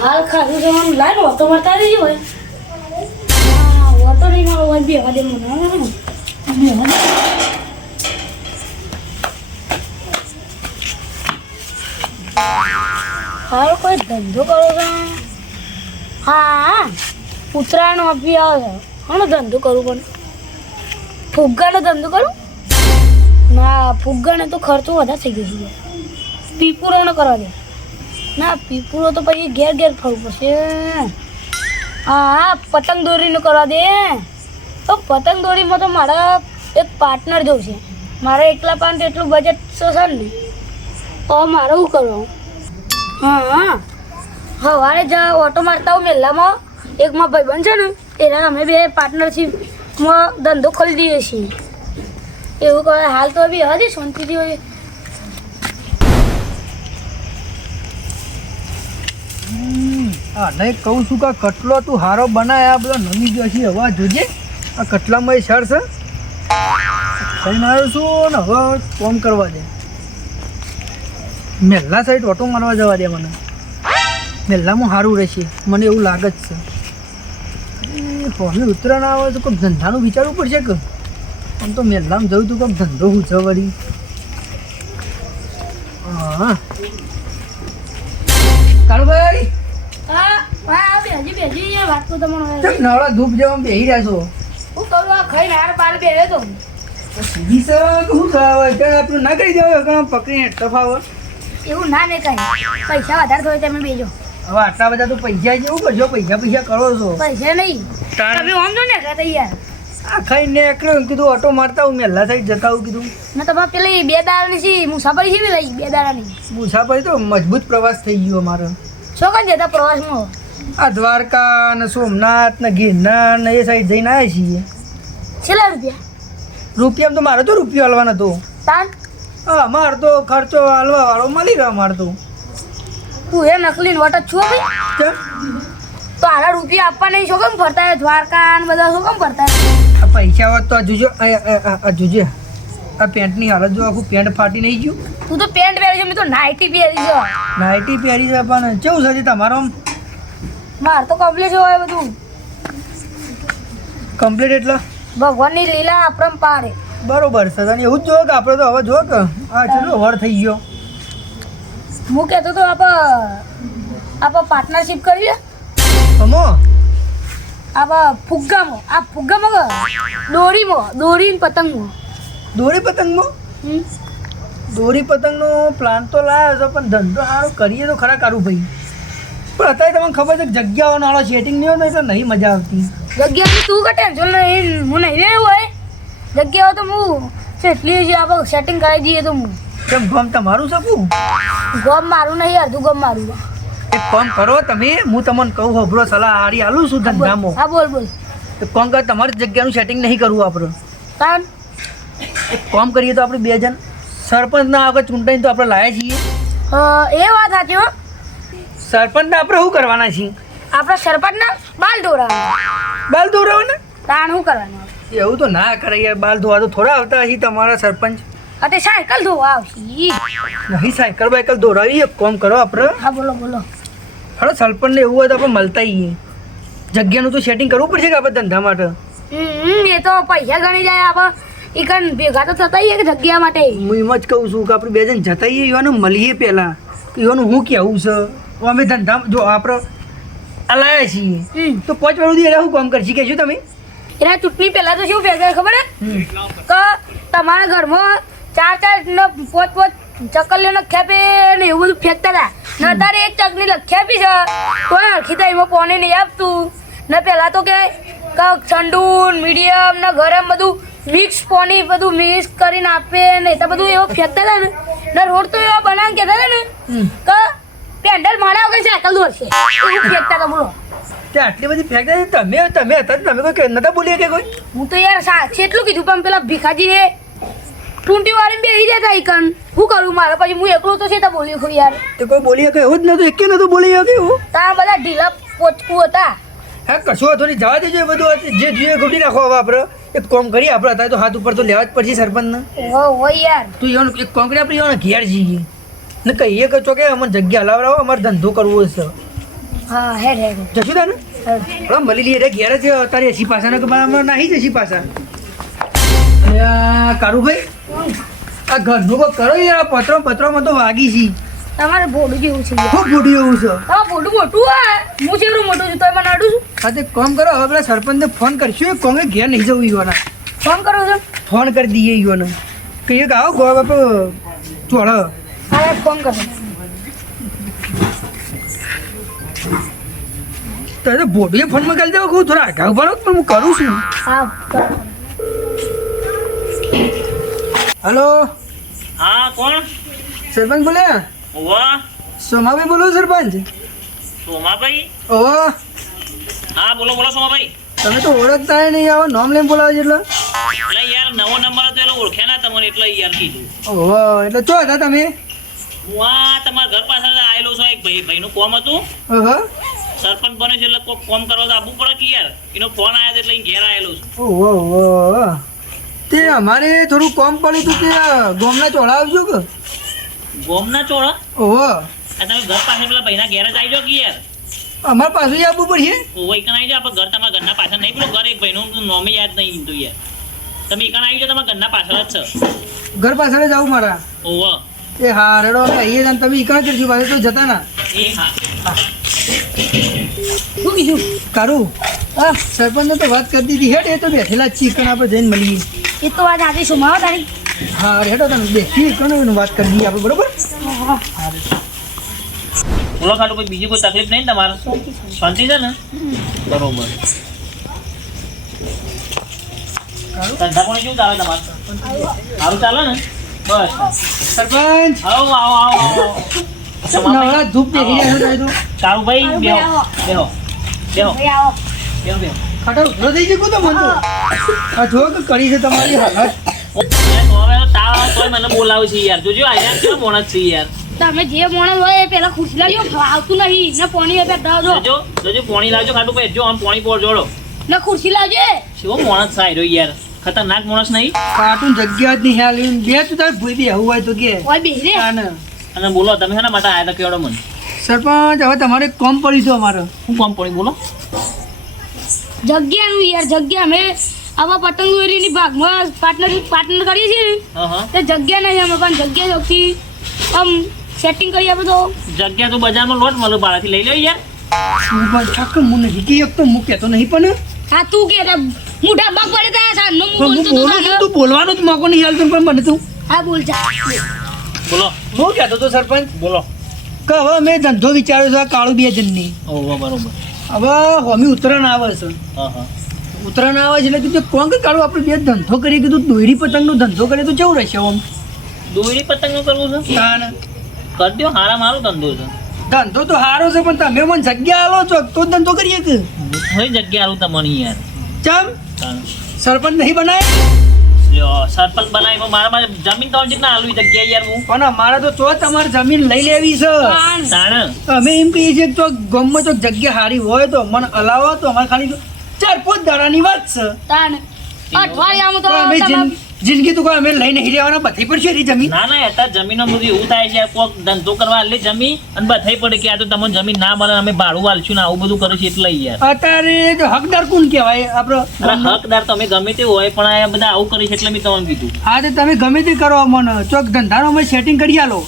હાલ ખાધું છે મને લાઈન ઓટો મારતા રહી હોય ઓટો નહીં મારો હોય બેવા દે મને હાલ કોઈ ધંધો કરો છો હા ઉત્તરાયણ આપી આવે છે ધંધો કરું પણ ફુગ્ગાનો ધંધો કરું ના ફુગ્ગાને તો ખર્ચો વધારે થઈ ગયો છે પીપુરોનો કરવા દે ના પીપુરો તો પછી ઘેર ઘેર ફરવું પડશે હા પતંગ દોરીનું કરવા દે તો પતંગ દોરીમાં તો મારા એક પાર્ટનર જોશે મારે એકલા પાન એટલું બજેટ તો છે ને તો મારે શું કરવું હા સવારે જ ઓટો મારતા હું મેલામાં એક માં ભાઈબંધ છે ને એના અમે બે પાર્ટનરશીપમાં ધંધો ખોલી દઈએ છીએ એવું કહે હાલ તો બી હજી શાંતિથી હોય હા નહીં કહું છું કે કટલો તું હારો બનાય આ બધો નમી ગયો છે હવે જોજે આ કટલામાં સર છે ખાઈને આવ્યો છું ને હવે કોમ કરવા દે મેલ્લા સાઈડ ઓટો મારવા જવા દે મને મેલ્લામાં સારું રહેશે મને એવું લાગે જ છે હવે ઉતરાણ આવે તો કોઈક ધંધાનું વિચારવું પડશે કે આમ તો મેલ્લામાં જવું તું કોઈક ધંધો હું છે વળી હા કાળુભાઈ નવડા ધૂપ જેવા બેસી રહ્યા છો હું કરું આ ખાઈને હાર બાર બેહે તો સીધી શું થાય આપણું ના કરી દેવાય પકડીને ટફાવ એવું ના મેં કાંઈ પૈસા વધારે થોડે તમે બેજો હવે આટલા બધા તો પૈસા કેવું કરજો પૈસા કરો છો પૈસા નહીં તમે આમ જો ને યાર આ ખાઈને એકલું કીધું ઓટો મારતા હું મેલ્લા સાઈડ જતા હું કીધું મેં તમારે પેલી 2 દાડાની છે મુસાફરી છે લઈ 2 દાડાની મુસાફરી તો મજબૂત પ્રવાસ થઈ ગયો મારો શું કાંઈ જતા પ્રવાસમાં આ દ્વારકા ને સોમનાથ ને ગિરનાર ને એ સાઈડ જઈને આવ્યા છીએ છેલ્લા રૂપિયા રૂપિયામાં તો મારો તો રૂપિયો હાલવાનો હતો તાન હા માર તો ખર્ચો હાલવા વાળો મળી રહ્યો માર તો તું એ નકલી નોટ જ છું ભાઈ તો આના રૂપિયા આપવા નહીં શું કેમ ફરતા હોય દ્વારકા ને બધા શું કેમ ફરતા આ પૈસા હોત તો આ જોજો આ જોજે આ પેન્ટની હાલત જો આખું પેન્ટ ફાટી નહીં ગયું તું તો પેન્ટ પહેરી છે મેં તો નાઇટી પહેરી છે નાઇટી પહેરી છે પણ કેવું છે તમારો આમ માર તો કમ્પ્લીટ હોય બધું કમ્પ્લીટ એટલે ભગવાનની લીલા અપરંપારે બરોબર છે તને એવું જ જોવો કે આપણે તો હવે જો કે આ ચલો વર થઈ ગયો હું કહેતો તો આપણે પાર્ટનરશિપ કરીએ અમો આપણે ફુગ્ગામાં દોરી ને પતંગમાં દોરી પતંગમાં દોરી પતંગનો પ્લાન તો લાવ્યો છે પણ ધંધો સારો કરીએ તો ખરા કાઢું ભાઈ પણ અત્યારે તમને ખબર છે કે જગ્યાઓનો હાલો સેટિંગ નહીં હોય એટલે નહીં મજા આવતી જગ્યાની તું કે ટેન્શન નહીં હું નહીં રહેવું હોય જગ્યાઓ તો હું એટલી છે આપણે સેટિંગ કરાવી દઈએ તો હું કેમ ગમ તમારું શકું ગમ મારું નહીં અડધું ગમ મારું એક કામ કરો તમે હું તમને કહું હોભરો સલાહ હારી આલું છું ધંધામાં હા બોલ એક કામ કર તમારી જગ્યાનું સેટિંગ નહીં કરવું આપણે કાન એક કામ કરીએ તો આપણે 2 જણ સરપંચના આગળ ચૂંટાઈને તો આપણે લાયા છીએ એ વાત સાચી હો સરપંચને આપણે શું કરવાના છીએ આપણા સરપંચના બાલ દોરાવાના બાલ દોરાવાના તાણ શું કરવાનું એવું તો ના કરે યાર બાલ ધોવા તો થોડા આવતા હશે તમારા સરપંચ અતે સાયકલ ધોવા આવશે નહીં સાયકલ બાયકલ દોરાવી એક કામ કરો આપણે હા બોલો હવે સરપંચને એવું હોય તો આપણે મળતા આવીએ જગ્યાનું તો સેટિંગ કરવું પડશે કે આપણે ધંધા માટે એ તો પૈસા ગણી જાય આપણે ઈકન ભેગા તો થતા કે જગ્યા માટે હું એમ જ કહું છું કે આપણે 2 જણ જતા આવીએ એવાનું મળીએ પહેલાં એવાનું હું કહેવું છે અમે ધંધા જો આપણે લાયા છીએ તો 5 વાર સુધી એટલે શું કામ કરશી કહેશું તમે એના ચૂંટણી પહેલા તો શું ભેગા ખબર કે તમારા ઘરમાં 4 ને 5 ચકલીઓ ખેપે ને એવું બધું ફેંકતા હતા ને તારે એક ચકલી ખેપી છે કોઈ હરખી એમાં પાણી નહીં આપતું ને પહેલાં તો કે ઠંડુ મીડિયમ ને ગરમ બધું મિક્સ પાણી બધું મિક્સ કરીને આપે ને તો બધું એવું ફેંકતા હતા ને રોડ તો એવા બનાવીને કહેતા હતા ને કે પેન્ડલ માળા વગર સાયકલ દોરશે એવું ફેંકતા હતા બોલો તે આટલી બધી ફેંકતા તમે હતા તમે કોઈ નતા બોલીએ કે કોઈ હું તો યાર એટલું કીધું પણ પેલા ભીખાજી એ ટૂંટી વાળી બેસી જતા ઈકન શું કરું મારે પછી હું એકલો તો છે તો બોલ્યો ખરી યાર તે કોઈ બોલી કે એવું જ નતું એકે નતું બોલી કે એવું તારા બધા ઢીલા પોચકું હતા હા કશું હતો નહીં જવા દેજો એ બધું જે જોઈએ ઘૂટી નાખો હવે આપણે એક કામ કરીએ આપણે અત્યારે તો હાથ ઉપર તો લેવા જ પડશે સરપંચને હોય યાર તું એવાનું એક કામ કરી આપણે એવાને ઘેર જઈએ ને કહીએ કે ચોકે અમને જગ્યા હલાવડાવો અમારે ધંધો કરવો છે હા હેડ હેડ જશું તાને હેડ. હવે મળી લઈએ એટલે ઘેર જ તારે એસી પાછા ને હમણાં નાહી જશી પાછા કારુભાઈ આ ઘરનું કોઈ કરો યાર પત્રમાં તો વાગી છી તમારે ભોડું જેવું છે ખૂબ મોટી એવું છે હા ભોડું મોટું હા હું જેવડું મોટું છું તોય મને અડું છું હા તે કામ કરો હવે પેલા સરપંચને ફોન કરશું કોંગે ઘેર નહીં જવું ઈવાના ફોન કરો છો ફોન કરી દઈએ ઈવાને કહીએ કે આવો ગોવા બાપુ ચોળ હા ફોન કરો તો બોડીએ ફોનમાં કરી દેવા કહું થોડા આગળ ઉભા રહો પણ હું કરું છું હા કરો. હલો હા કોણ સરપંચ બોલ્યા ઓવા સોમાભાઈ બોલો સરપંચ સોમાભાઈ ઓહો હા બોલો બોલો સોમાભાઈ તમે તો ઓળખતા નહીં આવો નામ લઈને બોલાવો છો એટલે એટલે યાર નવો નંબર હતો એટલે ઓળખ્યા ના તમને એટલે યાર કીધું ઓહો એટલે ચો હતા તમે હું આ તમારા ઘર પાછળ આવેલો છું એક ભાઈનું કોમ હતું ઓહો સરપંચ બને છે એટલે કોક કોમ કરવા તો આવવું પડે કે યાર એનો ફોન આવ્યો એટલે અહીં ઘેર આવેલો છું ઓહો ઓહો તે અમારે થોડું કોમ પડ્યું હતું કે ગોમના ચોળા આવજો કે ગોમના ચોળા ઓહો આ તમે ઘર પાસે પેલા ભાઈના ઘેર જ આવી જાઓ કે યાર અમારે પાછું આવવું પડશે ઓવો એકણ આવી જાઓ આપણે ઘર તમારા ઘરના પાછળ નહીં પેલું ઘર એક ભાઈનું નોમે યાદ નહીં તો યાર તમે એકણ આવી જાઓ તમારા ઘરના પાછળ જ છે ઘર પાછળ જ આવું મારા ઓવો એ હા રેડો અમે આવીએ ને તમે ઈકણ કરજો પાછું તો જતા ના એ હા શું કીધું કારું હા સરપંચને તો વાત કરી દીધી હેડ એ તો બેઠેલા જ છીએ ઈકણ આપણે જઈને મળીએ એ તો આજે આજે શું માવા તારી હા હેડો તમે બેસી ઈકણ વાત કરી દઈએ આપણે બરોબર બોલો ખાટું કોઈ બીજી કોઈ તકલીફ નહીં ને તમારે શાંતિ છે ને બરોબર ધંધા પાણી કેવું ચાલે તમારે સારું ચાલે ને બસ સરપંચ આવો આવો આવો આવો નવરા ધૂપ બેસી રહ્યા છો તો કાળુભાઈ બેહો બેહો બેહો ભાઈ આવો બેહો બેહો ખાટો ઉભરો થઈ ગયો તો મન તો આ જો કે કરી છે તમારી હાલત તાવ તોય મને બોલાવે છે યાર જોજો આ યાર કેવો મોણસ છે યાર તમે જે માણસ હોય એ પેલા ખુશ લાગ્યો આવતું નહીં ને પાણી આપે દાદો જોજો જોજો પાણી લાવજો ખાટું ભાઈ જો આમ પાણી પોર જોડો ને ખુરશી લાવજે કેવો મોણસ છે આયરો યાર ખતરનાક મોણસ નહીં કાર્ટૂન જગ્યા જ નહીં હાલ બે તું તારે ભૂઈ બી આવું હોય તો કે ઓય બેહરે આને અને બોલો તમે શેના માટે આયા હતા કેવડો મને સરપંચ હવે તમારે કોમ પડી છે અમારે હું કોમ પાણી બોલો જગ્યાનું યાર જગ્યા અમે આવા પતંગોરીની ભાગમાં પાર્ટનર કરીએ છીએ ને હા હા તે જગ્યા નહીં અમે પણ જગ્યા જોગથી આમ સેટિંગ કરી આપે તો જગ્યા તો બજારમાં લોટ મળે ભાડાથી લઈ લો યાર હું પણ છક હું નહીં કે એક તો હું કહેતો નહીં પણ હા તું કે મોઢા બાગ પડે ત્યાં સાંજનો હું હું બોલતો બોલું છું તું બોલવાનો જ મોકો નહીં હાલતો પણ મને તું હા બોલ જા બોલો હું કહેતો તો સરપંચ બોલો કે હવે મેં ધંધો વિચાર્યો છે આ કાળું બે જણની ઓહો બરોબર હવે હોમી ઉત્તરાયણ આવે છે હા હા ઉત્તરાયણ આવે છે એટલે કીધું કોણ કે કાળું આપણે બે ધંધો કરીએ કીધું દોરી પતંગનો ધંધો કરીએ તો કેવું રહેશે આમ દોરી પતંગ કરવું છે તાન કરી દો હારા મારો ધંધો છે ધંધો તો સારો છે પણ તમે મને જગ્યા આલો છો તો જ ધંધો કરીએ કે કઈ જગ્યા આલું તમને યાર ચમ તાણ. સરપંચ નહીં બનાય લ્યો, સરપંચ બનાવી મારા પાસે જમીન તો જેટલા આલુ જગ્યા યાર હું પણ અમારે તો ચો તમારે જમીન લઈ લેવી છે તાણ અમે એમ કહીએ છીએ કે તો ગામમાં તો જગ્યા સારી હોય તો મને અલાવો તો અમારે ખાલી 4-5 દાડાની વાત છે તાન અઠવાડિયામાં તો તો અમે તમારે જિંદગી તો કોઈ અમે લઈ નહીં રહેવાના બધી પડશે રી જમીન ના ના અત્યારે જમીનો બધું એવું થાય છે કોક ધંધો કરવા એટલે જમીન અને બધાઈ પડે કે આ તો તમને જમીન ના મળે અમે ભાડું વાલશું ને આવું બધું કરે છે એટલે યાર અત્યારે તો હકદાર કોણ કહેવાય આપણો અરે હકદાર તો અમે ગમે તે હોય પણ આ બધા આવું કરે છે એટલે મેં તમને કીધું હા તો તમે ગમે તે કરો મને ચોક ધંધાનો અમે સેટિંગ કરી આલો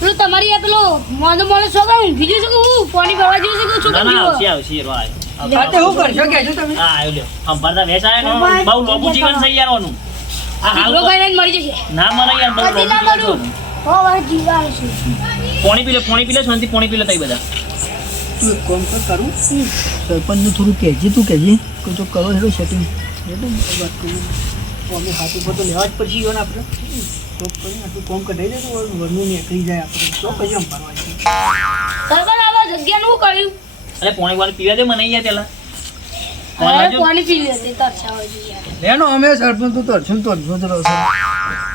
પેલું તમારી આ પેલો મોનો શું કહું બીજું શું કહું પાણી ભરવા જેવું શું ના ના આવશે કહું આવશે એરો આયો હા તો હું કરશો કહેજો તમે હા આવ્યો લ્યો અંબારદા વેચાય ને બહુ લોબુ જીવન છે યાર ઓનું આ હાલ હીરો ભાઈને મળી જશે ના મરે યાર બહુ લોબુ જીવન છે ઓનું. હો ભાઈ જીવા છે પાણી પી લે શાંતિ પાણી પી લે તઈ બધા તું એક કામ કર કરું સરપંચને થોડું કહેજે તું કહેજે કે જો કરો હેડો સેટિંગ હેડો વાત કરું તો અમે હાથ ઉપર તો લેવા જ પછી ગયો ને આપણે તો કરીને આટલું કામ કઢાઈ દે તો વરનું નીકળી જાય આપણે તો પછી આમ ફરવા છે સરપંચ આવા જગ્યાનું શું કર્યું અરે પાણી વાળી પીવા દે મને યાર પેલા કોણ અરે લાવજો? પાણી પી લે તે તરસાવા જોઈએ લેનો અમે સરપંચ તો તરશું તો જ રહો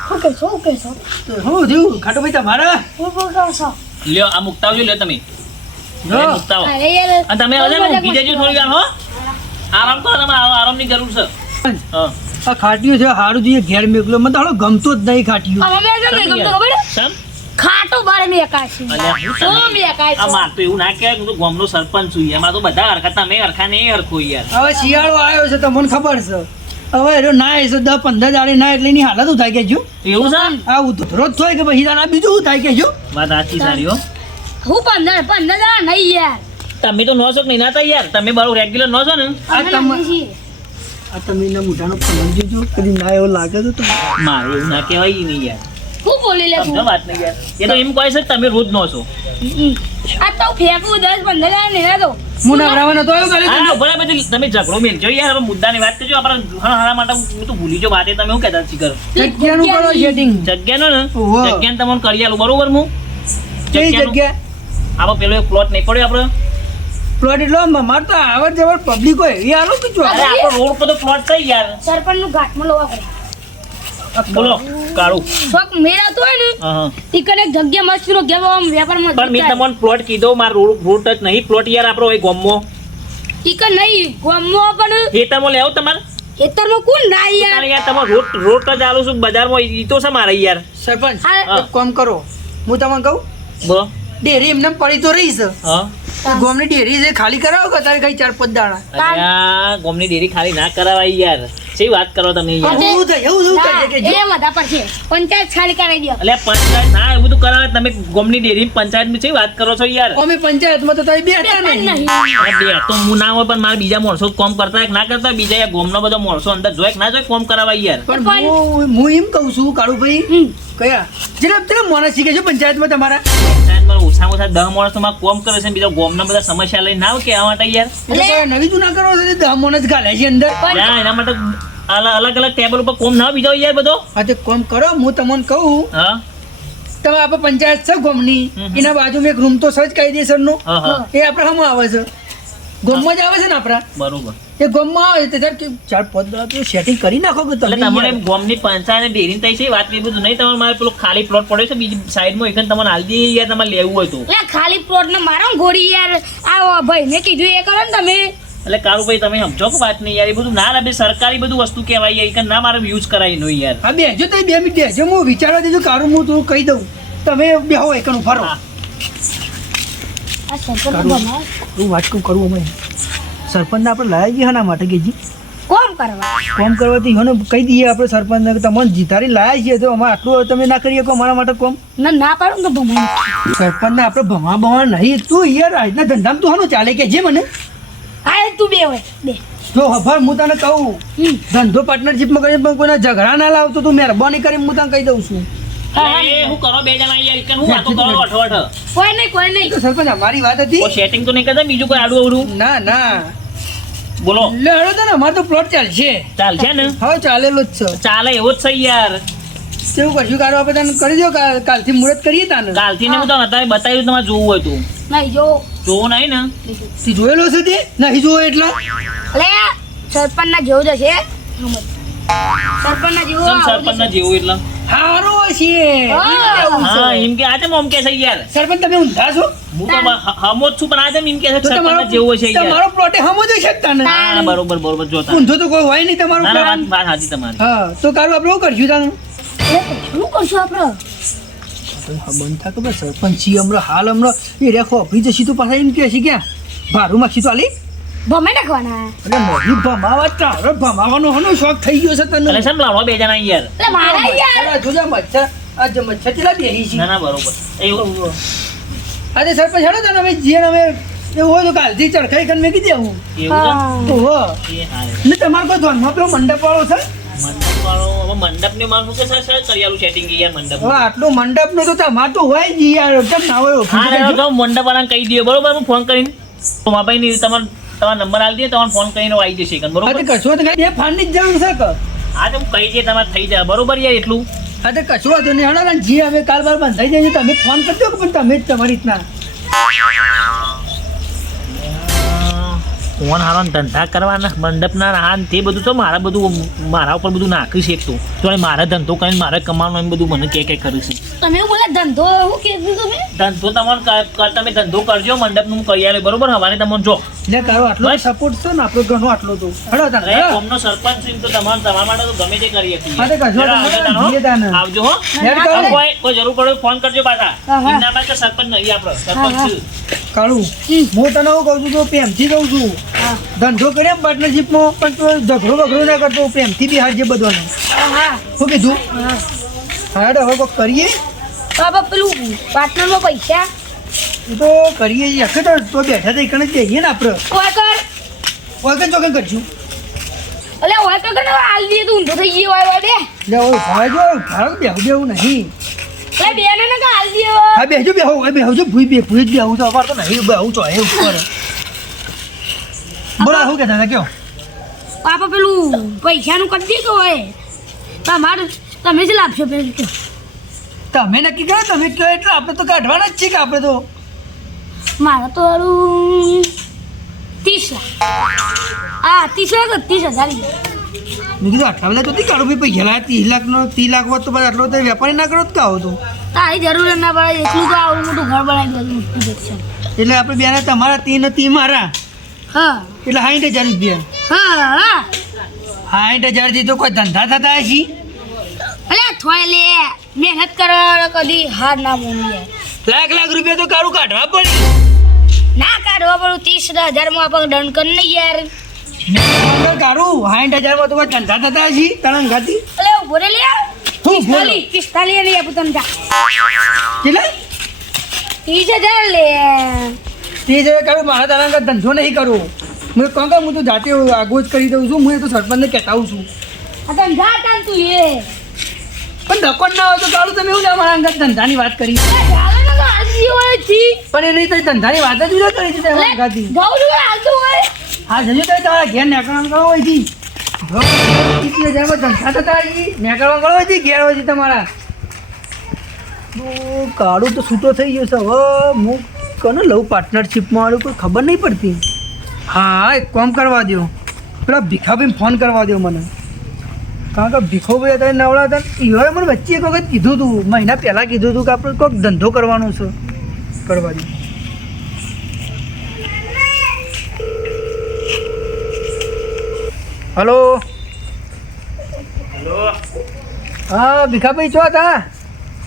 શું કહેશો તો હું થયું ખાટો ભાઈ તમારા હું કહેશો લ્યો આ મુકતા આવજો લ્યો તમે જો એ મુકતા આવો. અરે યાર અને તમે હવે ને ઊંઘી જજો થોડી વાર હો આરામ કરો તમે આરામની જરૂર છે હા આ ખાટીઓ છે હારું જોઈએ ઘેર મેકલો મને તો હાલો ગમતો જ નહીં ખાટીઓ અમે છે ને ગમતો ખબર સમ ખાટો બારે મેકાશું અલ્યા, હું શું તમે- આ મેકાશું માર તો એવું ના કહેવાય, હું તો ગામનો સરપંચ છું યાર. માર તો બધા હરખા, તમે હરખા ને એ હરખો યાર. હવે શિયાળો આવ્યો છે તમને ખબર છે હવે એનો ના છે 10-15 દાડે ના એટલે એની હાલત શું થાય કેજો એવું છે? આ ઉધરો જ થાય કે પછી તારા બીજું શું થાય કેજો વાત સાચી સારી હો. હું 15 દાડા નહીં યાર તમે તો નો છો કે નહીં નાતા યાર, તમે બરો રેગ્યુલર નો છો ને. આ અમે તમ- નહીં છીએ. આ તમે એના મોઢાનો પલંગ જોજો કદી ના એવું લાગે તો મારે એવું ના કહેવાય ઈ નહીં યાર. હું બોલી લે સમજો તું વાત નહીં યાર. એ તો એમ કહે છે કે તમે રોજ નો છો. આ તો ફેંકું 10-15 દાડા નહીં તો હું નવરાવા નતો આવ્યો કાલે હા બરાબર છે. તમે ઝઘડો મેલજો યાર. હવે મુદ્દાની વાત કરજો. આપણે હણા માટે હું તો ભૂલી જો વાતે. તમે શું કહેતા શીખર જગ્યાનું કરો સેટિંગ જગ્યાનો ને ઓહો. જગ્યાને તમને કરી આલું બરોબર હું કઈ જગ્યાનું- જગ્યા આમાં પેલો એક પ્લોટ નહીં પડ્યો આપણો. પ્લોટ એટલો માર તો આવર જવર પબ્લિક હોય એ આલો કે જો અરે આપણો રોડ પર તો પ્લોટ થઈ યાર. સરપંચ નું ઘાટમાં લોવા પડે બોલો કાળું. શોખ મેળાતો હોય ને હા. ઈકન એક જગ્યા મસ્ત નો ગેમ આમ વેપારમાં પણ મેં તમને પ્લોટ કીધો મારો રોડ જ નહીં પ્લોટ યાર આપણો એ ગોમમાં ઈકન નહીં ગોમમાં પણ ખેતરમાં લેવો તમારે ખેતરમાં કોણ ના યાર તારે યાર તમારે રોડ જ આલું છું બજારમાં ઈ તો છે મારે યાર. સરપંચ હા. એક કામ કરો હું તમને કહું બોલો. ડેરી એમને પડી તો રહી છે હા ગોમની ડેરી છે ખાલી કરાવો કે તારે કઈ 4-5 દાડા અરે આ ગોમની ડેરી ખાલી ના કરાવાય યાર. શી વાત કરો તમે યાર. અરે. એવું થાય એવું ના, થાય કે એ બધા પર છે પંચાયત ખાલી કરાવી દો એટલે પંચાયત ના એવું તો કરાવે. તમે ગોમની ડેરી પંચાયતની શી વાત કરો છો યાર. અમે પંચાયતમાં તો તમે બેઠા પણ નહીં નહીં અરે બે તો હું ના હોય પણ મારા બીજા માણસો કોમ કરતા હોય કે ના કરતા હોય? બીજા યાર ગોમનો બધો માણસો અંદર જોય કે ના જોય કોમ કરાવાય યાર. પણ હું એમ કહું છું કાળુભાઈ હમ. કયા જેટલા મોણસ શીખે છે પંચાયતમાં તમારા પંચાયતમાં ઓછામાં ઓછા 10 માણસ તો મારા કોમ કરે છે ને બીજા ગોમના બધા સમસ્યા લઈને ના આવે કે આ માટે યાર. એટલે કઈ નવી જૂના કરો છો તે 10 મોણસ ઘાલે છે અંદર યાર એના માટે અલગ અલગ ટેબલ ઉપર કોમ ના હોય બીજો યાર બધો. હા તે કામ કરો હું તમને કહું હા તમે આપણે પંચાયત છે ગોમની હમ. એના બાજુમાં એક રૂમ તો સજ કાયદેસરનો હા હા એ આપણે હમ આવે છે ગોમમાં જ આવે છે ને આપણા બરોબર. એ ગોમમાં આવે છે ત્યારે 4-5 દાડા તો સેટિંગ કરી નાખો કે એટલે તમે તમારે યાર. એમ ગોમની પંચાયત ડેરી થઈ છે વાત એ બધું નહીં. તમારે મારે પેલો ખાલી પ્લોટ પડ્યો છે બીજી સાઈડમાં એકન તમારે હાલ દઈએ યાર તમારે લેવું હોય તો. લે ખાલી પ્લોટ ને મારો ને ગોળી યાર આ ભાઈ મેં કીધું એ કરો ને તમે એટલે કારુભાઈ તમે સમજો કે વાત નહીં યાર. એ બધું ના લાગે સરકારી બધું વસ્તુ કહેવાય યાર. એકન ના મારે યુઝ કરાય નો યાર. હા બેજો તો 2 મિનિટ બેજો હું વિચારવા દેજો કારું હું તું કહી દઉં તમે બેહો એકણ ફરો હા. આ સરપંચ કારું. બનાવ હું વાટકું કરવું અમે સરપંચને આપણે લાવી ગયા ના માટે કે જી કોમ કરવા કોમ કરવાથી એને કહી દઈએ આપણે સરપંચને કે તમને જીતારી લાયા છીએ તો અમારે આટલું હવે તમે ના કરી શકો અમારા માટે કોમ ના પાડું તો ભમાઈ સરપંચને આપણે ભમા ભમા નહીં તું યાર આજના ધંધામાં તું હાનું ચાલે કે જે મને હા તું બે હોય બે જો હફર હું તને કહું હમ. ધંધો પાર્ટનરશિપમાં કરીને પણ કોઈના ઝઘડા ના લાવતો તું મહેરબાની કરીને હું તને કહી દઉં છું અરે હું કરો બે જણા યાર. એકન હું વાતો કરો અઠવાઠ. કોઈ નહીં તો સરપંચ અમારી વાત હતી કોઈ સેટિંગ તો નહીં કરતા બીજું કોઈ આડું અવડું. ના ના બોલો લે હળો તને અમારે તો પ્લોટ ચાલશે ચાલશે ને. હવે ચાલેલો જ છે ચાલે એવો જ છે યાર. કેવું કરશું કારો આપણે તને કરી દો કાલથી મુહૂર્ત કરીએ તાને કાલથી ને હું તમને અત્યારે બતાવ્યું તમારે જોવું હોય તો. નહીં જો જોવું નહીં ને. તી જોયેલો છે તે નહીં જોયો એટલા લે સરપંચ ના જેવું જશે સરપંચ ના જેવું કેમ સરપંચ ના જેવું એટલે. હારો છે હા એમ કે આજે મોમ કે છે યાર. સરપંચ તમે ઊંધા છો હું તો હમો જ છું પણ આજે એમ કે છે તો સરપંચ તમારો ના જેવું છે યાર. તમારો પ્લોટે હમો જ છે તાને હા બરોબર બરોબર જોતા. ઊંધો તો કોઈ હોય નહીં તમારો ના ના પ્લોટ વાત વાત સાચી તમારી. હા તો કારો આપણે શું કરશું તાને શું કરશું આપણે બંધ થા ખબર સરપંચ છીએ હમણાં હાલ હમણાં એ રેખો ઓફરી જશી તો પાછા એમ કે છે ક્યાં ભાડું માગશી તો આલી ભમાઈ નાખવાના અરે નહીં ભમાવા તારો ભમાવાનો હનો શોખ થઈ ગયો છે તને એટલે શેમ લાવો બે જણા યાર. એટલે મારા યાર અરે જોજે મચ્છર આ જે મચ્છર કેટલા બેહી છે ના ના બરોબર એવું. આજે સરપંચ હેડો તને અમે જે અમે એવું હોય તો કાલથી ચડખાઈ કરીને મેં કીધી હું એવું છે? ઓહો એ હારે. ને તમારે કોઈ ધોનમાં પેલો મંડપ વાળો છે મંડપ વાળો હવે મંડપ ને મારું કે સર સર કરી આલું સેટિંગ યાર મંડપ. હવે આટલો મંડપ નો તો તમારે તો હોય જ યાર કેમ ના હોય હા રે તો મંડપ વાળાને કહી દઈએ બરોબર. હું ફોન કરીને તો મારા ભાઈ ની તમારો નંબર આલી દઈએ તમારે ફોન કરીને આવી જશે એકન, હા બરોબર. તો કશો તો બે ફાંડની જ જરૂર છે કે હા તો હું કહી દઈએ તમારે થઈ જાય બરોબર યાર એટલું. હા તો કશો વાંધો નહીં હડો ને જી હવે કાલ બાર બંધાઈ જાય તમે ફોન કરજો કે પણ તમે જ તમારી રીતના ફોન હારો ધંધા કરવાના મંડપના આ ને તે બધું તો મારા ઉપર બધું નાખ્યું છે એક તો મારે ધંધો કરીને મારે કમાવાનું એમ બધું મને કે કર્યું છે. તમે એવું બોલે ધંધો હું કીધું તમે ધંધો તમે ધંધો કરજો મંડપનું હું કરી આલે બરોબર. હવારે તમને જો એટલે તારો આટલો બસ. સપોર્ટ છે ને આપણો ઘણો આટલો તો હેડો તાને, અરે હેડો. કોમનો સરપંચ છું તો તમારા માટે તો ગમે તે કરીએ છીએ. હા, તો કશો જરા વાંધો આવજો નહીં, જઈએ તાને. આવજો હો. હેડ કરો. આ કોઈ જરૂર પડે તો ફોન કરજો પાછા. હા, હા. એમના પાસે સરપંચ નહીં આપણો, સરપંચ હા, છું. કાળું હું તને એવું કહું છું તો પ્રેમથી કહું છું હા ધંધો કરીએ પાર્ટનરશિપમાં પણ તું ઝઘડો ના કરતો પ્રેમથી બી હારજે બધાને હા શું કીધું હા હા હેડો હવે કોક કરીએ બાબા પેલું પાર્ટનરમાં પૈસા એ તો કરીએ છીએ આખે તો બેઠા તો એકણ જ જઈએ ને આપણે ઓય કર વગન ચોગન કરશું અલે ઓય કર ને હાલ દે તું ઊંધો થઈ ગયો હોય હોય બે લે ઓય ભાઈ જો ભાડું બેહું નહીં અલે બે ને હાલ દે હા બેહજો બેહજો ભૂઈ જ બેહું તો અમારે તો નહીં બેહું તો એ ઉપર બોલા શું કહેતા હતા કયો પાપા પેલું પૈસાનું કરી દીધું હોય તમારું તમે જ લાવશો પેલું કે તમે નક્કી કરો તમે કહો એટલે આપણે તો કાઢવાના જ છીએ કે આપણે તો મારે તો હારું 30 લાખ હા 30 લાખ 30,000 મેં કીધું આટલા બધા તો નહીં કાઢું ભાઈ પૈસા લાયા 30 લાખનો 30 લાખ હોત તો પછી આટલો તો વેપારી ના કરો તો આવો તો તારી જરૂર ના પડે એટલું તો આવું મોટું ઘર બનાવી દઉં મોટું દેખશે એટલે આપણે બેના તમારા તી મારા હા એટલે 60,000 રૂપિયા હા 60,000 થી તો કોઈ ધંધા થતા હશે અલે થોય લે મહેનત કરવા કદી હાર ના મોની લાખ રૂપિયા તો કાળું કાઢવા પડે ના કાઢવા પડું 30,000 માં આપણે દંડ કરી નહીં યાર મેં કાઢું 60,000 માં તો કોઈ ધંધા થતા હશે તણંગ ખાતી અલે ઉભો રે લે શું બોલો 45 લઈ આપું તમને જા કેટલા 30,000 લે 30,000 કાઢું મારા તણંગ ધંધો નહીં કરવો મેં કહું કે હું તો જાતે આગો જ કરી દઉં છું હું એ તો સરપંચને કહેતાવું છું આ તને જા તાન તું એ પણ ધક્કો ના હોય તો કાળું તમે એવું લે મારા અંગત ધંધાની વાત કરી ચાલે ને તો આજી હોય છી પણ એની તો ધંધાની વાત જ ના કરી છે તમે અંગાથી જાઉં છું હાલતું હોય હા જજો તો તમારા ઘેર નીકળવાનું કરો હોય જી 30,000 માં ધંધા થતા હજી નીકળવાનું કરો હોય જી ઘેર હોય જી તમારા કાળું તો છૂટો થઈ ગયો છે હવે હું કોને લઉં પાર્ટનરશિપમાં વાળું કોઈ ખબર નહીં પડતી હા એક કામ કરવા દો પેલા ભીખાભાઈ ફોન કરવા દો મને કારણ કે ભીખોભાઈ હતા નવડા હતા એઓએ મને વચ્ચે એક વખત કીધું હતું મહિના પહેલાં કીધું હતું કે આપણે કોઈક ધંધો કરવાનો છે કરવા દો હલો હેલો. હા ભીખાભાઈ છો હતા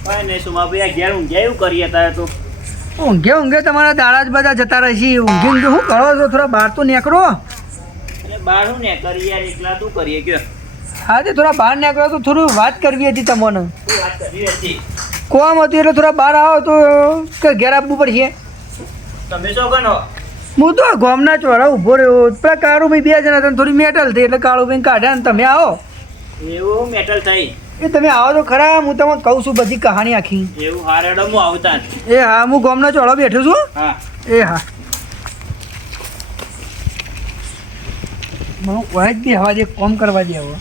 કાંઈ નહીં સુમાભાઈ, આ ઘેર ઊંઘ્યા એવું કરીએ તારે તો. ઊંઘે તમારા દાડા જ બધા જતા રહે છે ઊંઘીને શું કરો છો થોડા બહાર તો નીકળો એટલે બહાર શું ને કરીએ યાર, એકલા શું કરીએ કયો? હા તે થોડા બહાર નીકળો તો થોડું વાત કરવી હતી તમને શું વાત કરી હતી? કોમ હતું એટલે થોડા બહાર આવો તો કે ઘેર આપવું પડશે તમે શું કરો? હું તો ગામના ચોરા ઊભો રહ્યો પેલા કાળુભાઈ 2 જણા હતા થોડી મેટલ થઈ એટલે કાળુભાઈ કાઢ્યા ને તમે આવો એવું મેટલ થઈ? એ તમે આવો તો ખરા હું તમને કહું છું બધી કહાની આખી એવું હારેડો હું આવતા જ. એ હા હું ગામના ચોળો બેઠો છું હા. એ હા મને વાય જ બી હવા દે કોમ કરવા દે હવે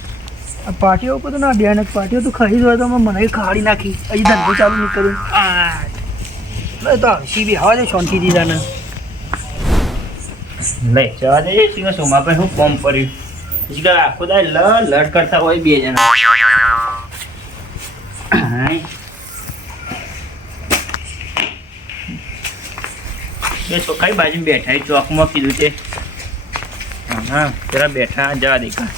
આ પાર્ટીઓ ઉપર તો ના બેન પાર્ટીઓ તો ખરી હોય તો મને ખાડી નાખી હજી ધંધો ચાલુ નહીં કર્યું તો હસી બી હવા દે શાંતિ દીધા ને લઈ જવા દે શીખો સોમાભાઈ, હું કોમ કર્યું શીખો આખો દાય લડ કરતા હોય 2 જણા. હાય. બે ચોખાઈ બાજુ બેઠા એ ચોકમાં કીધું છે. હા જરા બેઠા જવા દે કા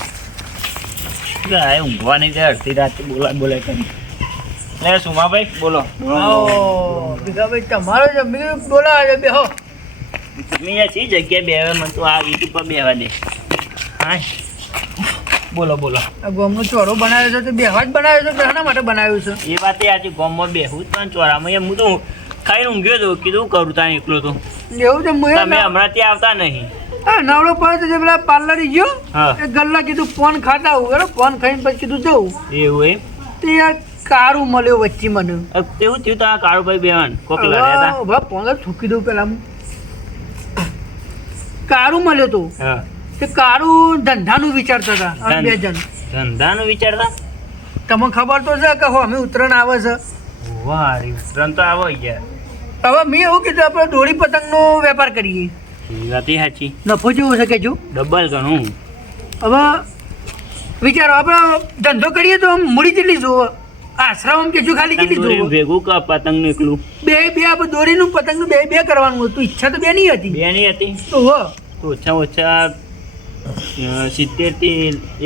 ઊંઘવા નહીં જાય અડધી રાતે બોલાય કરી. લે સુમાભાઈ બોલો. ભીખાભાઈ તમારો જમી બોલા બેહો મેં છે જગ્યાએ બેહવા મને તો આ યુટ્યુબ પર બેહવા દે. હા બોલો આ ગામનો ચોરો બનાવ્યો છે તો બેહવા જ બનાવ્યો છે શાના માટે બનાવ્યું છે એ વાત આજે ગામમાં બેહું પણ ચોરામાં એમ હું તો ખાઈને ઊંઘ્યો હતો કીધું કરું ત્યાં એકલો તો એવું છે મુએ તમે હમણાં ત્યાં આવતા નહીં. હા નવડો પડે છે પેલા પાર્લર ગયો હા. એ ગલ્લા કીધું ફોન ખાતા આવું બરાબર ફોન ખાઈને પછી કીધું જવું એવું એમ? તો યાર કારું મળ્યો વચ્ચે મને એવું થયું તા કાળુભાઈ બેવાન કોક લડ્યા હતા. હવે ફોન જ થૂકી દઉં પેલા કારું મળ્યો તો હા તે કારું ધંધાનું વિચારતા હતા અમે 2 જણ ધંધાનું વિચારતા? તમને ખબર તો છે કે હો અમે ઉત્તરાયણ આવે છે વાહ ઉત્તરાયણ તો આવો યાર. હવે મેં એવું કીધું આપણે દોરી પતંગનો વેપાર કરીએ એ વાત ય સાચી. નફો જેવો છે કે જો ડબલ ઘણું. હવે વિચારો આપણે ધંધો કરીએ તો આમ મૂડી કેટલી જોવો આશ્રમ કે જો ખાલી કેટલી તંદુરી જોવો ભેગું કા પતંગનું એકલું? બે આપણે દોરીનું પતંગનું બે કરવાનું હતું ઈચ્છા તો બે નહીં હતી બે નહીં હતી તો હો તો ઓછા 70 થી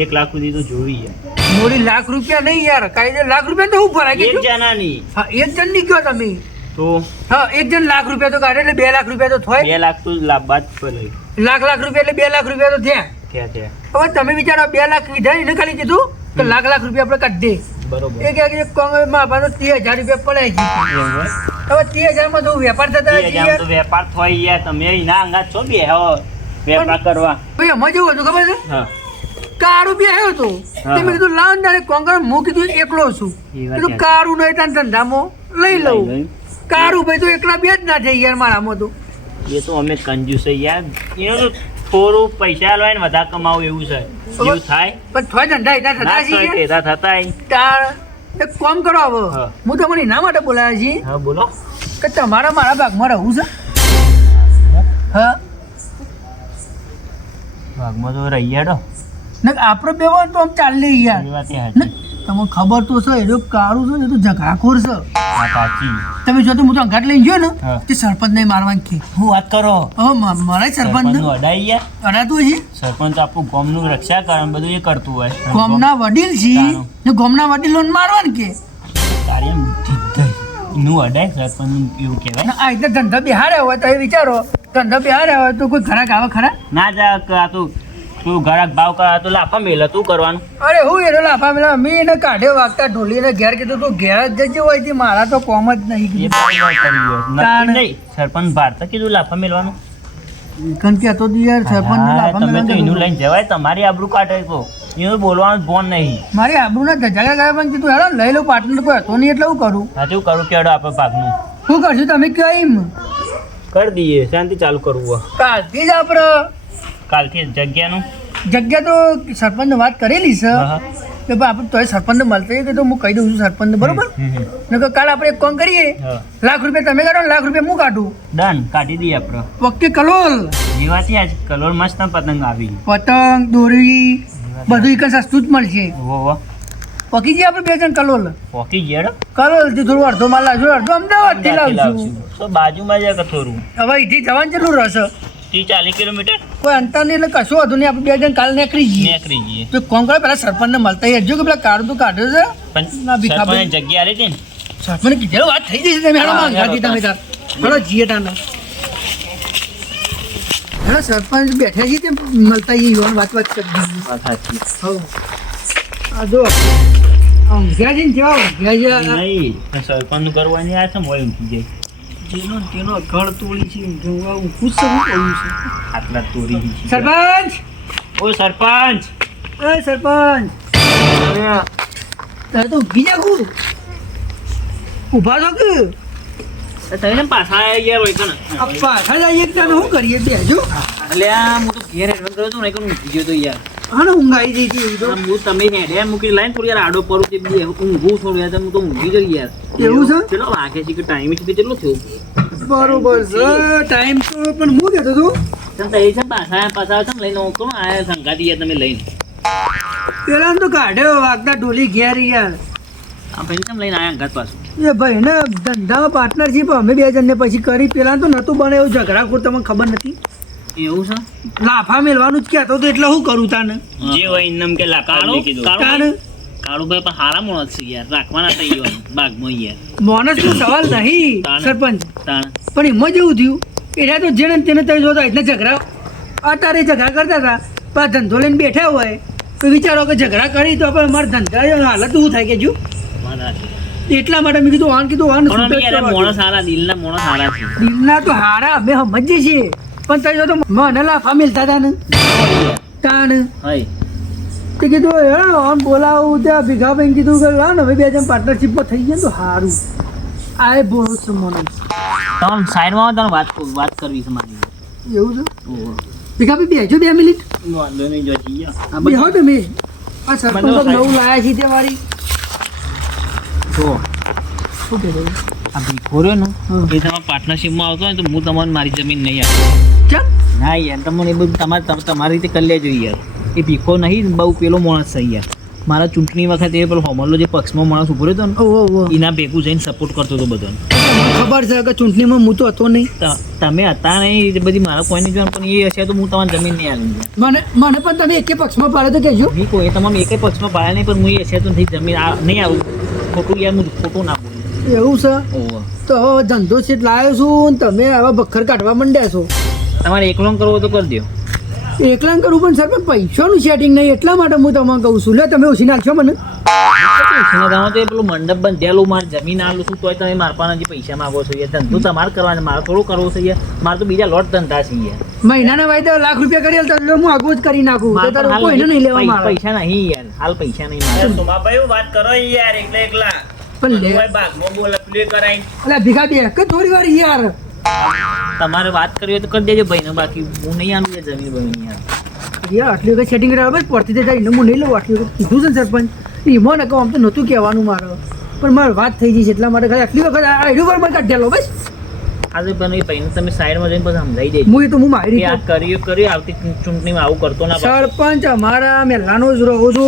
1 લાખ સુધી તો જોઈએ. મોડી લાખ રૂપિયા નહીં યાર, કાયદે લાખ રૂપિયા તો હું ભરાય એક કે જણાની હા એક જણ ની કયો તમે તો હા એક જણ લાખ રૂપિયા તો કાઢે એટલે 2 લાખ રૂપિયા તો થાય. 2 લાખ તો લાભ જ પડે. લાખ રૂપિયા એટલે 2 લાખ રૂપિયા તો થયા. થયા હવે તમે વિચારો 2 લાખ કીધા એને ખાલી કીધું કે લાખ રૂપિયા આપણે કાઢી દે. બરોબર. એ કે કોંગ્રેસમાં આપણને 30,000 રૂપિયા પડે છે. એવું હોય? હવે 30,000 માં તો વેપાર થતા હશે આમ તો યાર. વેપાર થાય યાર, તમે એના અંગાત છો બે વેપાર કરવા. ભાઈ એમાં જેવું હતું ખબર છે હા કારું બી આવ્યો હતો હા. તે મેં કીધું લાવ ને કોંગ્રેસ હું કીધું એકલો છું એ વાત કીધું સાચી. કારું નહીં તાન ધંધામાં લઈ લઉં. કારું ભાઈ તો એકલા બે જ ના થઈ યાર મારામાં તો. એ તો અમે કંજૂસ છે યાર. એનો તો થોડું પૈસા આલવાય ને વધારે કમાવું એવું છે. એવું થાય પણ થોય ધંધા એટલા ના થતા છે થાય યાર. તેતા થતાય. તાર એક કામ કરો હવે હા. હું તમને એના માટે બોલાવ્યા છીએ હા બોલો. કે તમારા મારા ભાગમાં રહું છે. હા ભાગમાં તો રહી હેડો. ને આપણે બે હોય તો આમ ચાલે યાર. એ વાત એ ને સાચી. તમને ખબર તો છે એ જો કારું છે ને એ તો ઝઘડાખોર છે. વાત સાચી. તમે જો તો હું તો અંગાટ લઈને ગયો ને હા. તે સરપંચ ને મારવાની કે શું વાત કરો? હવે મારે સરપંચ સરપંચનું અડાઈ યાર. અડાતું છે સરપંચ તો આપણું ગામનું રક્ષા કરે ને બધું એ કરતું હોય. ગામના વડીલ છે તારું. ને ગામના વડીલોને મારવાનું કે તારી એમ બુદ્ધિ જ થઈ. એનું અડાય સરપંચનું એવું કહેવાય. ને આ રીતે ધંધો બિહાડ્યા હોય તો એ વિચારો ધંધો બિહાડ્યા હોય તો કોઈ ઘરાક આવે ખરા? ના જા આ તો તું ઘરાક ભાવ કરા તો લાફા મેલે તું કરવાનું. અરે હું એનો લાફા મેલા મેં એને કાઢ્યો વાગતા ઢોલીને ઘેર કીધું તું ઘેર જ જજે હોય છે મારા તો કોમ જ નહીં એ કીધું. બરાબર કર્યું હોય. નક્કી તાણ. નહીં સરપંચ ભારતા કીધું લાફા મેલવાનું. કારણ કે હતો યાર સરપંચ હા, લાફા તમે તો મેલવાનું એનું કીધું. લઈને જવાય તમારી આબરૂ કાઢે તો એનું બોલવાનું ફોન નહીં. મારી આબરૂના ધજાગા ગયા પણ કીધું હેડો લઈ લો પાર્ટનર કોઈ હતો નહીં એટલે હું કરું. સાચું કરું કેડો આપણે ભાગનું શું કરશું તમે કયો એમ કરી દઈએ. શાંતિ ચાલુ કરવું હોય. કાલથી જ આપણે કાલથી જગ્યાનું. જગ્યા તો સરપંચને વાત કરેલી છે હા, હા. કે ભાઈ આપણે તોય સરપંચને મળતા કે તો હું કહી દઉં છું સરપંચને બરોબર ને કે કાલ આપણે એક કામ કરીએ હા. લાખ રૂપિયા તમે કાઢો ને લાખ રૂપિયા હું કાઢું ડન કાઢી દઈએ આપણે. પક્કે કલોલ જીવાથી આજ કલોલ મસ્ત પતંગ આવી. પતંગ દોરી બધું એક સસ્તું જ મળશે ઓહો પકી જઈએ આપણે બે જણ કલોલ પોકી ગયેડો. કલોલથી થોડું અડધો માલ લાવશું અડધો અમદાવાદથી લાવશું તો બાજુમાં જ કે થોડું હવે અહીંથી જવાનું કેટલું રહેશે 30-40 કિલોમીટર કોઈ અંતર નહીં એટલે કશું હતું નહીં આપણે બે જણ કાલે નીકળી જઈએ નીકળી જઈએ. તો કોમ કરો પેલા સરપંચને મળતા જો કે પેલા કાઢું તો કાઢ્યો છે પણ ના ભીખા ભાઈ. સરપંચની જગ્યા આલી હતી ને. સરપંચ કીધેલું વાત થઈ જશે તમે હેડો હા, માંગાતી હેડો, તમે તાર હેડો જીએ તાને હેડો સરપંચ બેઠા છીએ તે મળતા જઈએ યુવાન વાત કરી દીધી વાત સાચી. હવ આ જો ઊંઘ્યા છે ને કેવા ઊંઘ્યા છે નહીં સરપંચનું કરવાની આ છે મોય ઊંઘી જાય. જેનો તેનો ઘર તોડી છે ઊંઘવા હું ખુશ છું કહ્યું છે આટલા તોરી ગઈ છે. સરપંચ ઓ સરપંચ એ સરપંચ તારે તો ઊંઘી જાગું ઊભા છો કે તમે પાછા આવ્યા યાર હોય કને. આ પાછા જઈએ કે તમે શું કરીએ બેજો અલ્યા હું તો ઘેર હેડવાનું કર્યો હતો ને કે ઊંઘી ગયો તો યાર. હા ને ઊંઘ આવી જઈ હતી એવી તો આમ હું તમે હેડ્યા મૂકી લાઈને થોડી યાર આડો પડું તે બી ઊંઘું થોડું યાર હું તો ઊંઘી ગઈ યાર. એવું છે? ચલો વાગે છે કે ટાઈમ છે કેટલો થયો. બરોબર છે ટાઈમ તો પણ હું કહેતો હતો તમે એ છે પાછા છે લઈને કોણ આયા સંગાતી યાર તમે લઈને. પેલા તો કાઢ્યો વાગતા ઢોલી ઘેર યાર આ ભાઈ તમે લઈને આયા અંગાત પાછું. એ ભાઈ ને ધંધામાં પાર્ટનરશીપ અમે બે જણને પછી કરી પેલા તો નતું બને એવું ઝઘડાખોર તમને ખબર નથી એવું છે. લાફા મેલવાનું જ કહેતો તો એટલે શું કરું તાને જે હોય એમ કે લાકાળું તાને કાળુભાઈ પણ હારા માણસ છે યાર રાખવાના થઈ ગયો બાગમાં યાર. માણસનો સવાલ નહીં તાને. સરપંચ તાણ પણ એમાં જેવું થયું એટલે તો જેને તેને તમે જોતા એટલે ઝઘડા અત્યારે ઝઘડા કરતા હતા પણ આ ધંધો લઈને બેઠા હોય તો વિચારો કે ઝઘડા કરી તો આપણે અમારા ધંધા હાલત શું થાય કે જો મારા છે. એટલા માટે મેં કીધું આન કીધું આન પણ અમે યાર માણસ હારા દિલના માણસ હારા છે. દિલના તો હારા અમે સમજીએ છીએ પણ તમે જો તો મને લાફા મિલતા હતા ને તાણ હાય તે કીધું હેડો આમ બોલાવું ત્યાં ભીખાભાઈ કીધું કે લા ને હવે બે જણ પાર્ટનરશીપમાં થઈ જાય ને તો સારું આ એ બોલું છું મને તમે સાઈડમાં આવો તમે વાત કરવી છે મારી. એવું છે ઓહો ભીખાભાઈ બેજો 2 મિનિટ વાંધો નહીં જો જઈએ. આ બેહો બધું તમે આ સરપંચ બધું નવું લાયા છે તે મારી જો શું કહેતો આ ભીખો રહ્યો ને હમ. એ તમારા પાર્ટનરશિપમાં આવતો હોય ને તો હું તમને મારી જમીન નહીં આપું. કેમ ના યાર તમને એ બધું તમારી રીતે કરી લેજો યાર. એ ભીખો નહીં બહુ પેલો માણસ છે યાર. મારા ચૂંટણી વખતે એ પેલો હોમલો જે પક્ષમાં માણસ ઉભો રહ્યો હતો ને ઓહો ઓહો એના ભેગું જઈને સપોર્ટ કરતો હતો બધાને. ખબર છે કે ચૂંટણીમાં હું તો હતો નહીં. તમે હતા નહીં એ બધી મારા કોઈની જોવાનું પણ એ હશે તો હું તમારી જમીન નહીં આલું. મને પણ તમે એકે પક્ષમાં પાડો તો કહેજો. મેં કોઈ તમામ એકે પક્ષમાં પાડ્યા નહીં પણ હું એ હશે તો નહીં જમીન નહીં આવું. ખોટું યાર હું ખોટું ના બોલું. એવું છે ઓહો. તો હવે ધંધો સીટ લાવ્યો છું ને તમે આવા બખર કાઢવા માંડ્યા છો. તમારે એકલો કરવો તો કરી દો. એકલા કરું પણ સર પણ પૈસાનું સેટિંગ નહીં એટલા માટે હું તમને કહું છું. લે તમે ઓછી નાખશો મને. તો પેલું મંડપ બંધેલું મારે જમીન આલું છું તોય તમે મારા પાસે જે પૈસા માંગો છો યાર. ધંધો તમારે કરવાનો મારે થોડું કરવો છે યાર. મારે તો બીજા લોટ ધંધા છે યાર. મહિનાના વાયદા લાખ રૂપિયા કરી તો હું આગળ જ કરી નાખું. તો તારે કોઈને નહીં લેવા મારે. પૈસા નહીં યાર હાલ પૈસા નહીં મારે. સોમાભાઈ વાત કરો યાર એકલા પણ લે કોઈ ભાગમાં બોલ પ્લે કરાઈ અલા ભીખા બે કે થોડી વાર યાર. તમારે વાત કરવી હોય તો કરી દેજો ભાઈ ને બાકી હું નહીં આલું યાર જમીન બમીન યાર. યાર આટલી વખત સેટિંગ કરાવે બસ પડતી જાય હું નહીં લઉં. આટલી વખત કીધું છે સરપંચ એમાં ને કહું આમ તો નહોતું કહેવાનું મારે પણ મારે વાત થઈ ગઈ છે એટલા માટે ખાલી આટલી વખત આઈડું પર મને કાઢેલો બસ. આજે પણ એ ભાઈને તમે સાઈડમાં જઈને પછી સમજાઈ દેજો હું એ તો હું મારી કે આ રીતે કર્યું આવતી ચૂંટણીમાં આવું કરતો ના પાછો. સરપંચ અમારા મેલાનો જ રહો છો.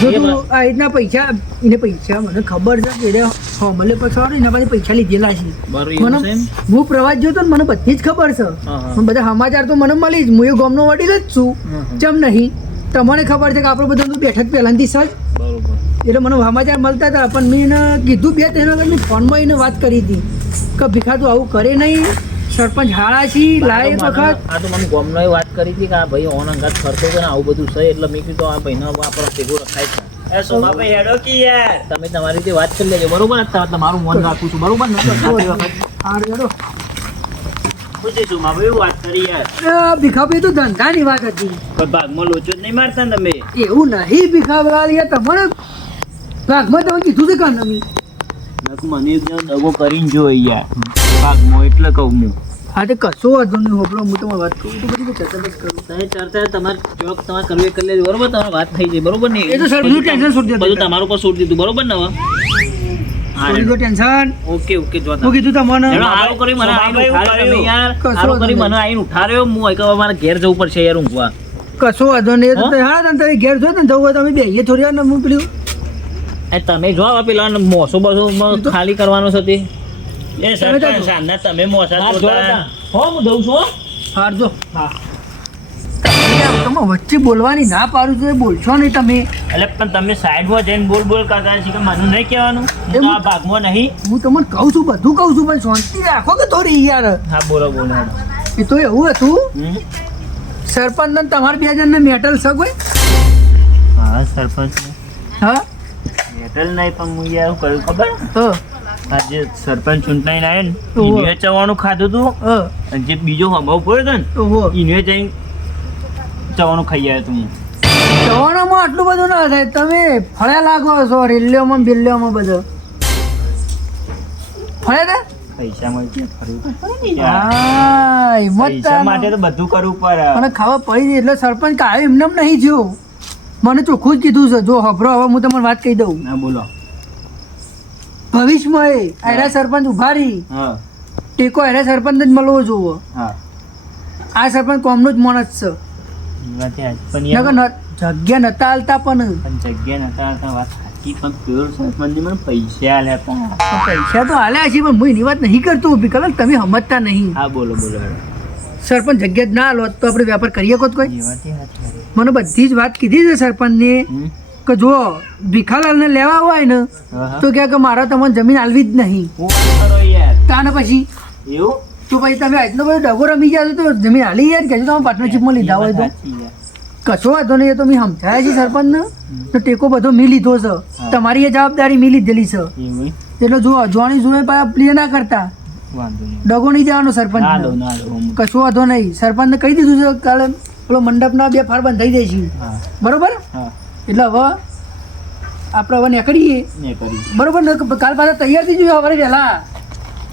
જો તું આ રીતના પૈસા એને પૈસા મને ખબર છે કે એને હમલે પછી એના પાસે પૈસા લીધેલા છે. બરોબર એવું છે મને એમ? હું પ્રવાસ જોતો ને મને બધી જ ખબર છે. હા, હા. પણ બધા સમાચાર તો મને મળી જ. હું એ ગામનો વડીલ જ છું. ચમ નહીં તમને ખબર છે કે આપણે બધા બેઠક પહેલાંથી સર બરોબર. એટલે મને સમાચાર મળતા હતા પણ મેં એને કીધું બે તેના મેં ફોનમાં એને વાત કરી હતી કે ભીખા તું આવું કરે નહીં સરપંચ હાળા છી લાય એક વખત. આ તો મને ગામનો વાત કરી હતી કે આ ભાઈ ઓન અંગાત ફરતો હતો ને આવું બધું છે એટલે મેં કીધું આ ભાઈને આપણો ભેગો રખાય છે. એ સોમાભાઈ હેડો કે યાર તમે તમારી રીતે વાત કરી લેજો બરોબર ને? તમારું મન રાખું છું બરોબર ને? આટલી વખત હાર હેડો. શું છે સોમાભાઈ વાત કરી યાર અરે ભીખાભાઈ તો ધંધાની વાત હતી. કોઈ ભાગમાં લોચો જ નહીં મારતા ને તમે એવું નહીં ભીખાભાઈ યાર તમારે ભાગમાં તમે કીધું છે કાં તમે મને દગો કરીને જો યાર ભાગમાં એટલે કહું હું હા તે કશો વાંધો નહીં હોબળો હું તમારે વાત કરું તો બધી ચર્ચા જ કરું. તમે ચર્ચા તમારે જોક તમારે કરવી એ કરી લેજો બરોબર. તમારે વાત થઈ જાય બરોબર ને? એ તો સર બધું ટેન્શન છોડી દીધું. બધું તમારા ઉપર છોડી દીધું બરોબર ને હવે? હા છોડી દો ટેન્શન. ઓકે ઓકે જો હું કીધું તમને હેડો, હારું કરી મને આઈને ઉઠાડ્યો તમે યાર. કશો હારું કરી વાંધો મને આઈને ઉઠાડ્યો. હું હવે મારે ઘેર જવું પડશે યાર ઊંઘવા. કશો વાંધો નહીં. એ તો હા તમે ઘેર જો ને જવું હોય તમે બેહીએ થોડી વાર ને હું પેલું એ તમે જો હવે પેલા મોસો બસો ખાલી કરવાનો છે તે. એ સરપંચ સાંજના તમે મોસા જોતા હો હું દઉં છું હો. હારજો. હા તમે વચ્ચે બોલવાની ના પાડું છું એ બોલશો નહીં તમે. એટલે પણ તમે સાઈડમાં જઈને બોલ બોલ કરતા છે કે મને નહીં કહેવાનું હું તો આ ભાગમાં નહીં હું તમને કહું છું બધું કહું છું પણ શાંતિ રાખો કે થોડી યાર. હા બોલો બોલો એ તો એવું હતું હમ? સરપંચ ને તમારે બે જણને મેટલ છે કોઈ? હા સરપંચ હા મેટલ નહીં પણ હું યાર શું કર્યું ખબર હા આજે સરપંચ ચૂંટણી આવ્યો ને ઓહો. ઇન્વે ચવાનું ખાધું હતું હા અને જે બીજો હમાવ પડ્યો હતો ને ઓહો ઇન્વે જઈને ચવાનું ખાઈ આવ્યો હતું હું ચવાણામાં આટલું બધું ના થાય તમે ફળ્યા લાગો છો રેલિયોમાં બિલ્લિયોમાં બધો ફળ્યા હતા પૈસા મળશે ફરવું હા હિંમત પૈસા માટે તો બધું કરવું પડે મને ખાવા પડી ગઈ એટલે સરપંચ કાંઈ એમને એમ નહીં થયો મને ચોખ્ખું જ કીધું છે જો હભરો હવે હું તમને વાત કહી દઉં ના બોલો ભવિષ્યમાં એ આયરા સરપંચ ઉભા રહી હા ટેકો આયરા સરપંચ જ મળવો જોવો હા આ સરપંચ કોમનો જ માણસ છે એ વાત યાદ પણ નકર યાર જગ્યા નતા હાલતા પણ પણ જગ્યા નતા હતા વાત સાચી પણ પ્યોર સરપંચની મને પૈસા આલ્યા હતા પૈસા તો હાલ્યા છે પણ હું એની વાત નહીં કરતો ઊભી કલમ તમે સમજતા નહીં હા બોલો બોલો સરપંચ જગ્યા જ ના હાલો તો આપણે વેપાર કરીએ કોત કોઈ એ વાત યાદ કરી. મને બધી જ વાત કીધી છે સરપંચને હમ? કે જો ભીખાલાલને લેવા હોય ને હા, હા. તો કહે કે મારા તમને જમીન હાલવી જ નહીં હું વાત કરો યાર તાને પછી એવું તો પછી તમે એટલો બધો ડગો રમી ગયા છો તો જમીન હાલી યાર કહેજો તમે પાર્ટનરશિપમાં લીધા હોય તો સાચી યાર. કશો વાંધો નહીં એ તો મેં સમજાયા છે સરપંચને તો ટેકો બધો મેં લીધો છે તમારી એ જવાબદારી મેં લીધેલી છે એવું એટલે જો અજવાણી જોડે પાછા પ્લે ના કરતા વાંધો નહીં ડગો નહીં દેવાનો ના દો સરપંચ ના દો હું- કશો વાંધો નહીં સરપંચને કહી દીધું છે કાલે પેલો મંડપના 2 ફાળ બંધાઈ દઈશું હા બરોબર હા એટલે હવે આપણે હવે નીકળીએ ને કરી બરોબર ને કાલ પાછા તૈયાર થઈ જોઈએ સવારે વહેલા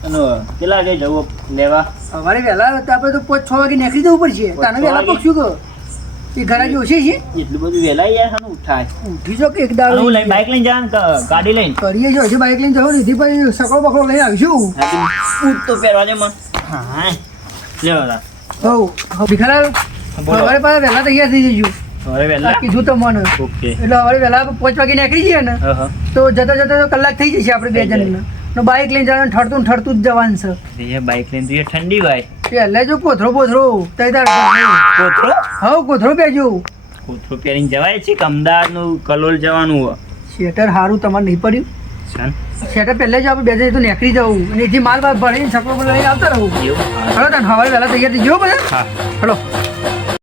અને કેટલા વાગે જવું લેવા સવારે વહેલા તો આપણે તો 5-6 વાગે નીકળી જવું પડશે તાને 6 વહેલા વાગે? પકશું કે એ ઘરાકી ઓછી છે એટલું બધું વહેલા યાર હાનું ઉઠાય ઉઠી જો કે એક અને દાડો હું લઈને બાઇક લઈને જવાનું ગાડી લઈને કરીએ જો હજી બાઇક લઈને જવું નથી પછી સકડો બકડો લઈને આવીશું બૂટ તો પહેરવા દે મને હા લેવા હવ ભીખાલાલ બોલો. સવારે પાછા વહેલા તૈયાર થઈ જઈશું હવે વહેલા કીધું તમને ઓકે એટલે સવારે વહેલા 5 વાગે નીકળી જઈએ ને હા હા તો જતા જતા તો કલાક થઈ જશે આપણે બે જણને ને બાઇક લઈને જવાનું ઠરતું ને ઠરતું જ જવાનું છે એ બાઇક લઈને તો એ ઠંડી ભાઈ પહેલા જો કોથરો તૈયાર કોથરો હા કોથરો પહેરજો કોથરો પહેરીને જવાય છે કે અમદાવાદનું કલોલ જવાનું હોય શેટર સારું તમારે નહીં પડ્યું છન શેટર પહેલા જ આપણે બે જઈએ તો નીકળી જવું અને એથી માલ બાલ ભરીને છકડો લઈને આવતા રહું એવું હલો તને સવારે વહેલા તૈયાર થઈ ગયો બધા હા હલો